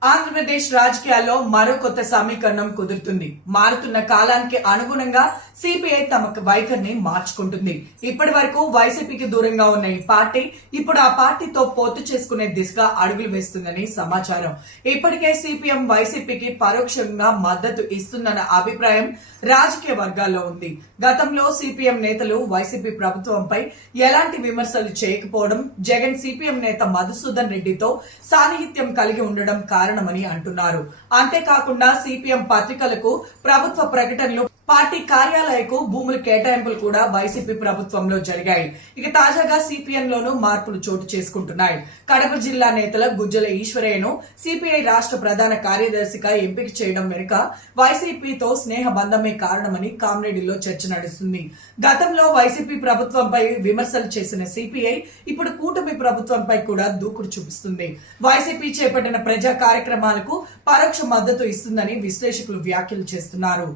I Andhra Pradesh రాజకీయాల్లో మరో కొత్త సమీకరణం కుదురుతుంది. మారుతున్న కాలానికి అనుగుణంగా సిపిఐ తమ వైఖరిని మార్చుకుంటుంది. ఇప్పటి వరకు వైసీపీకి దూరంగా ఉన్న ఈ పార్టీ ఇప్పుడు ఆ పార్టీతో పొత్తు చేసుకునే దిశగా అడుగులు వేస్తుందని సమాచారం. ఇప్పటికే సిపిఎం వైసీపీకి పరోక్షంగా మద్దతు ఇస్తుందన్న అభిప్రాయం రాజకీయ వర్గాల్లో ఉంది. గతంలో సిపిఎం నేతలు వైసీపీ ప్రభుత్వంపై ఎలాంటి విమర్శలు చేయకపోవడం జగన్ సిపిఎం నేత మధుసూదన్ రెడ్డితో సాన్నిహిత్యం కలిగి ఉండడం కారణమని అంటున్నారు. అంతేకాకుండా సిపిఎం పత్రికలకు ప్రభుత్వ ప్రకటనలు పార్టీ కార్యాలయకు భూముల కేటాయింపులు కూడా వైసీపీ ప్రభుత్వంలో జరిగాయి. ఇక తాజాగా సిపిఎం లోనూ మార్పులు చోటు చేసుకుంటున్నాయి. కడప జిల్లా నేతల గుజ్జల ఈశ్వరయ్యను సిపిఐ రాష్ట్ర ప్రధాన కార్యదర్శిగా ఎంపిక చేయడం వెనుక వైసీపీతో స్నేహ బంధమే కారణమని కామ్రేడ్డిలో చర్చ నడుస్తుంది. గతంలో వైసీపీ ప్రభుత్వంపై విమర్శలు చేసిన సిపిఐ ఇప్పుడు కూటమి ప్రభుత్వంపై కూడా దూకుడు చూపిస్తుంది. వైసీపీ చేపట్టిన ప్రజా కార్యక్రమాలకు పరోక్ష మద్దతు ఇస్తుందని విశ్లేషకులు వ్యాఖ్యలు చేస్తున్నారు.